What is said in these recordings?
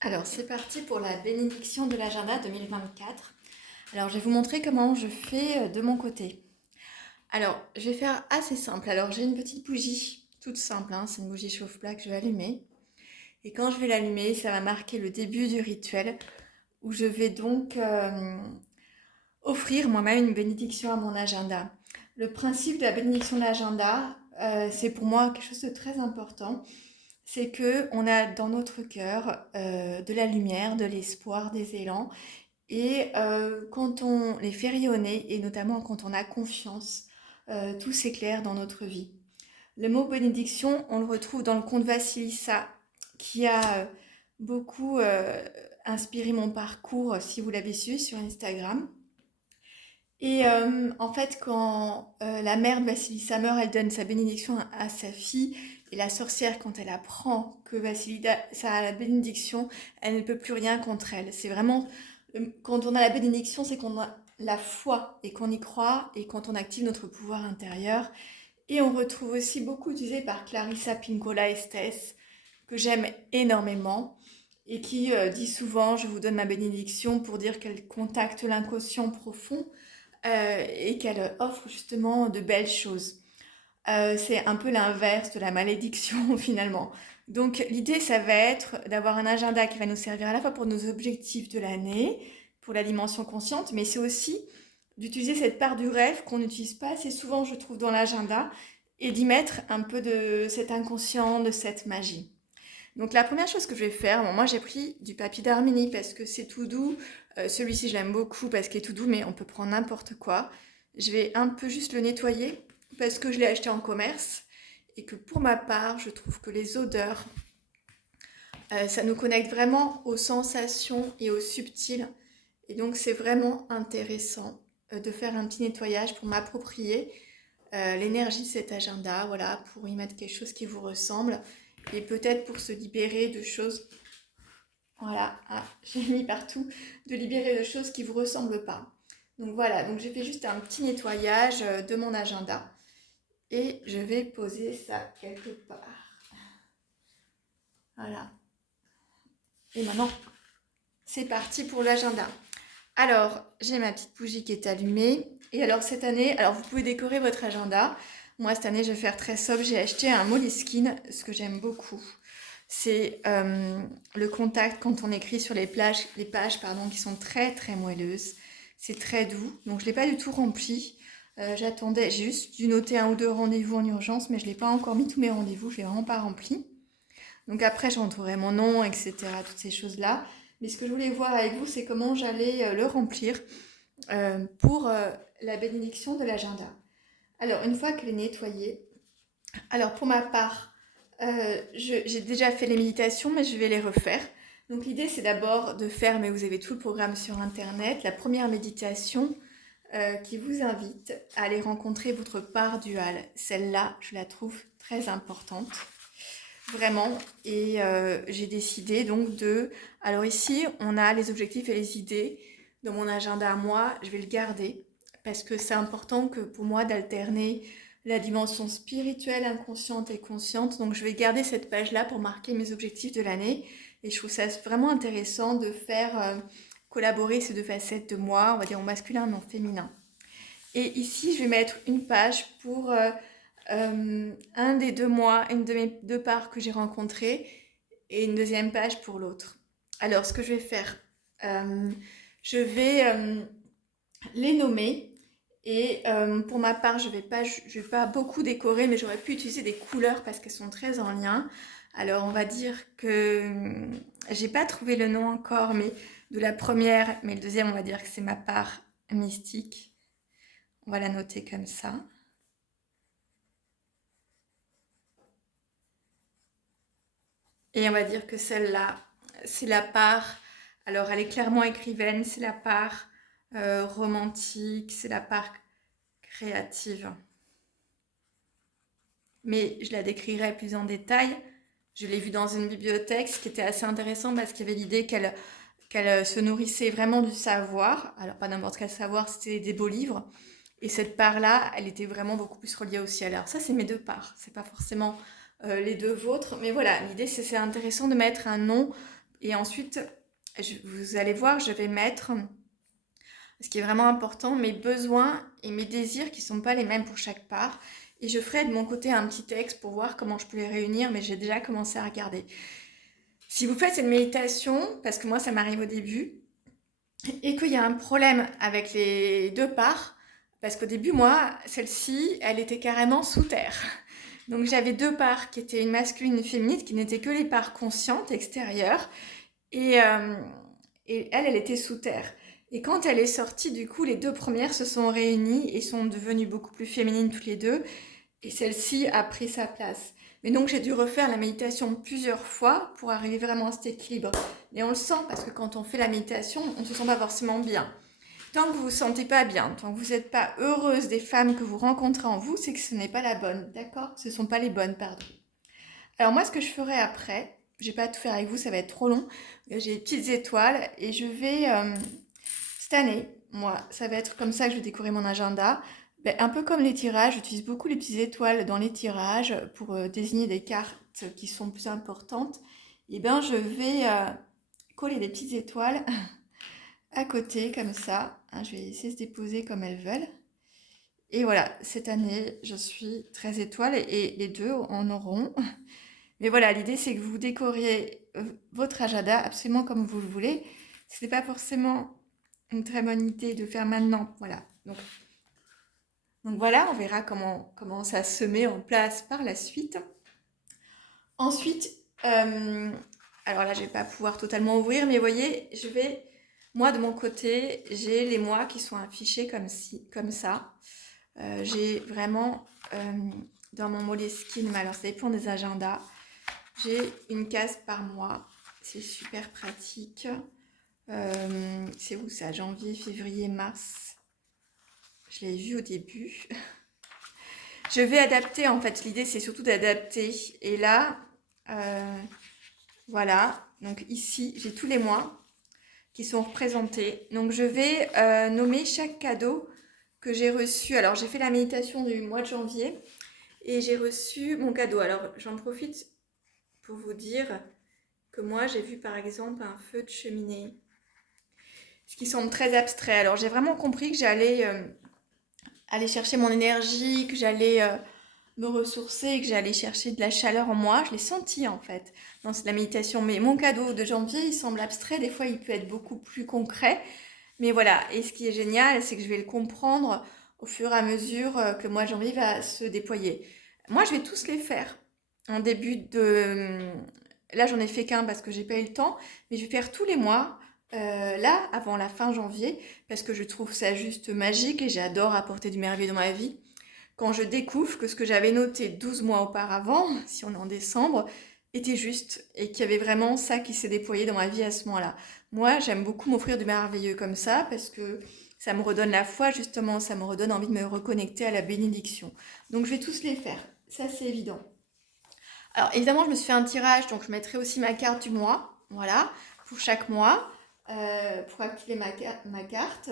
Alors, c'est parti pour la bénédiction de l'agenda 2024. Alors, je vais vous montrer comment je fais de mon côté. Alors, je vais faire assez simple. Alors, j'ai une petite bougie toute simple, hein, c'est une bougie chauffe-plat que je vais allumer. Et quand je vais l'allumer, ça va marquer le début du rituel où je vais donc offrir moi-même une bénédiction à mon agenda. Le principe de la bénédiction de l'agenda, c'est pour moi quelque chose de très important. C'est que on a dans notre cœur de la lumière, de l'espoir, des élans. Et quand on les fait rayonner, et notamment quand on a confiance, tout s'éclaire dans notre vie. Le mot bénédiction, on le retrouve dans le conte Vassilissa, qui a beaucoup inspiré mon parcours, si vous l'avez su, sur Instagram. Et en fait, quand la mère de Vassilissa meurt, elle donne sa bénédiction à sa fille. Et la sorcière, quand elle apprend que Vassilissa a la bénédiction, elle ne peut plus rien contre elle. C'est vraiment, quand on a la bénédiction, c'est qu'on a la foi et qu'on y croit et quand on active notre pouvoir intérieur. Et on retrouve aussi beaucoup utilisé par Clarissa Pinkola Estés, que j'aime énormément et qui dit souvent, je vous donne ma bénédiction pour dire qu'elle contacte l'inconscient profond et qu'elle offre justement de belles choses. C'est un peu l'inverse de la malédiction finalement. Donc l'idée, ça va être d'avoir un agenda qui va nous servir à la fois pour nos objectifs de l'année, pour la dimension consciente, mais c'est aussi d'utiliser cette part du rêve qu'on n'utilise pas assez souvent, je trouve, dans l'agenda, et d'y mettre un peu de cet inconscient, de cette magie. Donc la première chose que je vais faire, bon, moi j'ai pris du papier d'Arménie parce que c'est tout doux. Celui-ci je l'aime beaucoup parce qu'il est tout doux, mais on peut prendre n'importe quoi. Je vais un peu juste le nettoyer parce que je l'ai acheté en commerce et que pour ma part, je trouve que les odeurs, ça nous connecte vraiment aux sensations et aux subtils. Et donc c'est vraiment intéressant de faire un petit nettoyage pour m'approprier l'énergie de cet agenda, voilà, pour y mettre quelque chose qui vous ressemble et peut-être pour se libérer de choses, voilà, ah, j'ai mis partout, de libérer de choses qui ne vous ressemblent pas. Donc voilà, donc j'ai fait juste un petit nettoyage de mon agenda et je vais poser ça quelque part. Voilà. Et maintenant, c'est parti pour l'agenda. Alors, j'ai ma petite bougie qui est allumée. Et alors, cette année, alors vous pouvez décorer votre agenda. Moi, cette année, je vais faire très sobre. J'ai acheté un Moleskine, ce que j'aime beaucoup. C'est le contact quand on écrit sur les pages pardon, qui sont très très moelleuses. C'est très doux. Donc, je ne l'ai pas du tout rempli. J'attendais, j'ai juste dû noter un ou deux rendez-vous en urgence, mais je ne l'ai pas encore mis tous mes rendez-vous. Je ne l'ai vraiment pas rempli. Donc après, j'entourerai mon nom, etc. Toutes ces choses-là. Mais ce que je voulais voir avec vous, c'est comment j'allais le remplir pour la bénédiction de l'agenda. Alors, une fois qu'elle est nettoyée, alors pour ma part, j'ai déjà fait les méditations, mais je vais les refaire. Donc l'idée, c'est d'abord de faire, mais vous avez tout le programme sur Internet, la première méditation qui vous invite à aller rencontrer votre part duale. Celle-là, je la trouve très importante. Vraiment, et j'ai décidé donc de... Alors ici, on a les objectifs et les idées. Dans mon agenda à moi, je vais le garder parce que c'est important que pour moi d'alterner la dimension spirituelle, inconsciente et consciente. Donc je vais garder cette page-là pour marquer mes objectifs de l'année. Et je trouve ça vraiment intéressant de faire collaborer ces deux facettes de moi, on va dire en masculin mais en féminin. Et ici, je vais mettre une page pour un des 2 mois, une de mes deux parts que j'ai rencontrées, et une deuxième page pour l'autre. Alors, ce que je vais faire, euh, je vais les nommer. Et pour ma part, je vais pas beaucoup décorer, mais j'aurais pu utiliser des couleurs parce qu'elles sont très en lien. Alors, on va dire que j'ai pas trouvé le nom encore, mais de la première, mais le deuxième, on va dire que c'est ma part mystique. On va la noter comme ça. Et on va dire que celle-là, c'est la part, alors elle est clairement écrivaine, c'est la part romantique, c'est la part créative. Mais je la décrirai plus en détail. Je l'ai vue dans une bibliothèque, ce qui était assez intéressant parce qu'il y avait l'idée qu'elle se nourrissait vraiment du savoir. Alors pas n'importe quel savoir, c'était des beaux livres. Et cette part-là, elle était vraiment beaucoup plus reliée au ciel. Alors ça, c'est mes deux parts. C'est pas forcément les deux vôtres. Mais voilà, l'idée, c'est intéressant de mettre un nom Et ensuite, vous allez voir, je vais mettre, ce qui est vraiment important, mes besoins et mes désirs qui ne sont pas les mêmes pour chaque part. Et je ferai de mon côté un petit texte pour voir comment je peux les réunir, mais j'ai déjà commencé à regarder. Si vous faites cette méditation, parce que moi ça m'arrive au début, et qu'il y a un problème avec les deux parts, parce qu'au début, moi, celle-ci, elle était carrément sous terre. Donc j'avais deux parts qui étaient une masculine et une féminine, qui n'étaient que les parts conscientes extérieures, et, euh, et elle était sous terre. Et quand elle est sortie, du coup, les deux premières se sont réunies et sont devenues beaucoup plus féminines toutes les deux, et celle-ci a pris sa place. Mais donc j'ai dû refaire la méditation plusieurs fois pour arriver vraiment à cet équilibre. Et on le sent parce que quand on fait la méditation, on ne se sent pas forcément bien. Tant que vous ne vous sentez pas bien, tant que vous n'êtes pas heureuse des femmes que vous rencontrez en vous, c'est que ce n'est pas la bonne, d'accord? Ce ne sont pas les bonnes, pardon. Alors moi, ce que je ferai après, je ne vais pas tout faire avec vous, ça va être trop long. J'ai des petites étoiles et je vais, cette année, moi, ça va être comme ça que je vais décorer mon agenda. Ben, un peu comme les tirages, j'utilise beaucoup les petites étoiles dans les tirages pour désigner des cartes qui sont plus importantes. Et bien, je vais coller des petites étoiles à côté, comme ça. Hein, je vais laisser se déposer comme elles veulent. Et voilà, cette année, je suis 13 étoiles et les deux en auront. Mais voilà, l'idée, c'est que vous décoriez votre agenda absolument comme vous le voulez. Ce n'est pas forcément une très bonne idée de faire maintenant. Voilà. Donc voilà, on verra comment ça se met en place par la suite. Ensuite, alors là, je ne vais pas pouvoir totalement ouvrir, mais vous voyez, moi de mon côté, j'ai les mois qui sont affichés comme ça. J'ai vraiment, dans mon Moleskine, mais alors ça dépend des agendas, j'ai une case par mois. C'est super pratique. C'est où ça? Janvier, février, mars. Je l'ai vu au début. Je vais adapter, en fait. L'idée, c'est surtout d'adapter. Et là, voilà. Donc ici, j'ai tous les mois qui sont représentés. Donc je vais nommer chaque cadeau que j'ai reçu. Alors j'ai fait la méditation du mois de janvier et j'ai reçu mon cadeau. Alors j'en profite pour vous dire que moi, j'ai vu par exemple un feu de cheminée, ce qui semble très abstrait. Alors j'ai vraiment compris que j'allais aller chercher mon énergie, que j'allais me ressourcer, que j'allais chercher de la chaleur en moi. Je l'ai senti en fait dans la méditation. Mais mon cadeau de janvier, il semble abstrait. Des fois, il peut être beaucoup plus concret. Mais voilà, et ce qui est génial, c'est que je vais le comprendre au fur et à mesure que le mois de janvier va se déployer. Moi, je vais tous les faire en début de... Là, j'en ai fait qu'un parce que j'ai pas eu le temps, mais je vais faire tous les mois, là, avant la fin janvier, parce que je trouve ça juste magique et j'adore apporter du merveilleux dans ma vie. Quand je découvre que ce que j'avais noté 12 mois auparavant, si on est en décembre, était juste et qu'il y avait vraiment ça qui s'est déployé dans ma vie à ce moment-là. Moi, j'aime beaucoup m'offrir du merveilleux comme ça parce que ça me redonne la foi, justement, ça me redonne envie de me reconnecter à la bénédiction. Donc, je vais tous les faire, ça c'est évident. Alors, évidemment, je me suis fait un tirage, donc je mettrai aussi ma carte du mois, voilà, pour chaque mois, pour activer ma carte.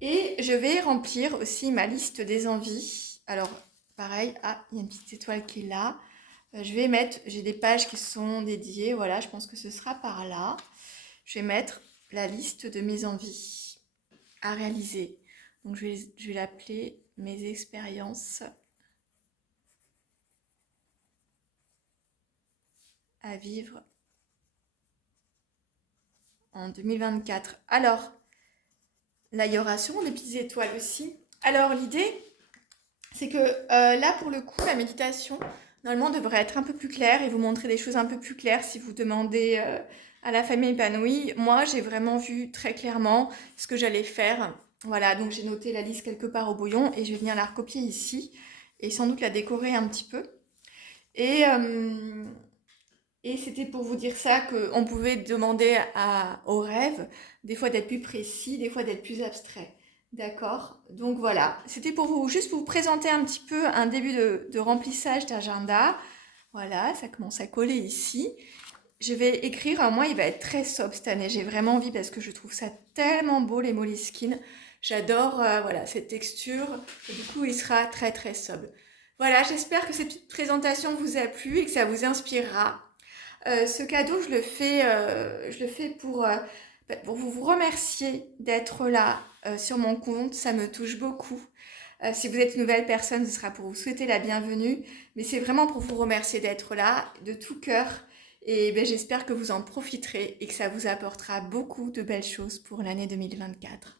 Et je vais remplir aussi ma liste des envies. Alors, pareil, ah, il y a une petite étoile qui est là. Je vais mettre, j'ai des pages qui sont dédiées, voilà, je pense que ce sera par là. Je vais mettre la liste de mes envies à réaliser. Donc je vais l'appeler mes expériences à vivre en 2024. Alors, là, il y aura sûrement des petites étoiles aussi. Alors, l'idée, c'est que là, pour le coup, la méditation, normalement, devrait être un peu plus claire et vous montrer des choses un peu plus claires si vous demandez à la famille épanouie. Moi, j'ai vraiment vu très clairement ce que j'allais faire. Voilà, donc j'ai noté la liste quelque part au brouillon et je vais venir la recopier ici et sans doute la décorer un petit peu. Et, euh, et c'était pour vous dire ça qu'on pouvait demander aux rêves, des fois d'être plus précis, des fois d'être plus abstrait. D'accord? Donc voilà, c'était pour vous, juste pour vous présenter un petit peu un début de remplissage d'agenda. Voilà, ça commence à coller ici. Je vais écrire, moi il va être très sobre cette année, j'ai vraiment envie parce que je trouve ça tellement beau les Moleskine. J'adore voilà, cette texture, et du coup il sera très très sobre. Voilà, j'espère que cette petite présentation vous a plu et que ça vous inspirera. Ce cadeau, je le fais pour vous remercier d'être là sur mon compte. Ça me touche beaucoup. Si vous êtes une nouvelle personne, ce sera pour vous souhaiter la bienvenue. Mais c'est vraiment pour vous remercier d'être là, de tout cœur. Et ben, j'espère que vous en profiterez et que ça vous apportera beaucoup de belles choses pour l'année 2024.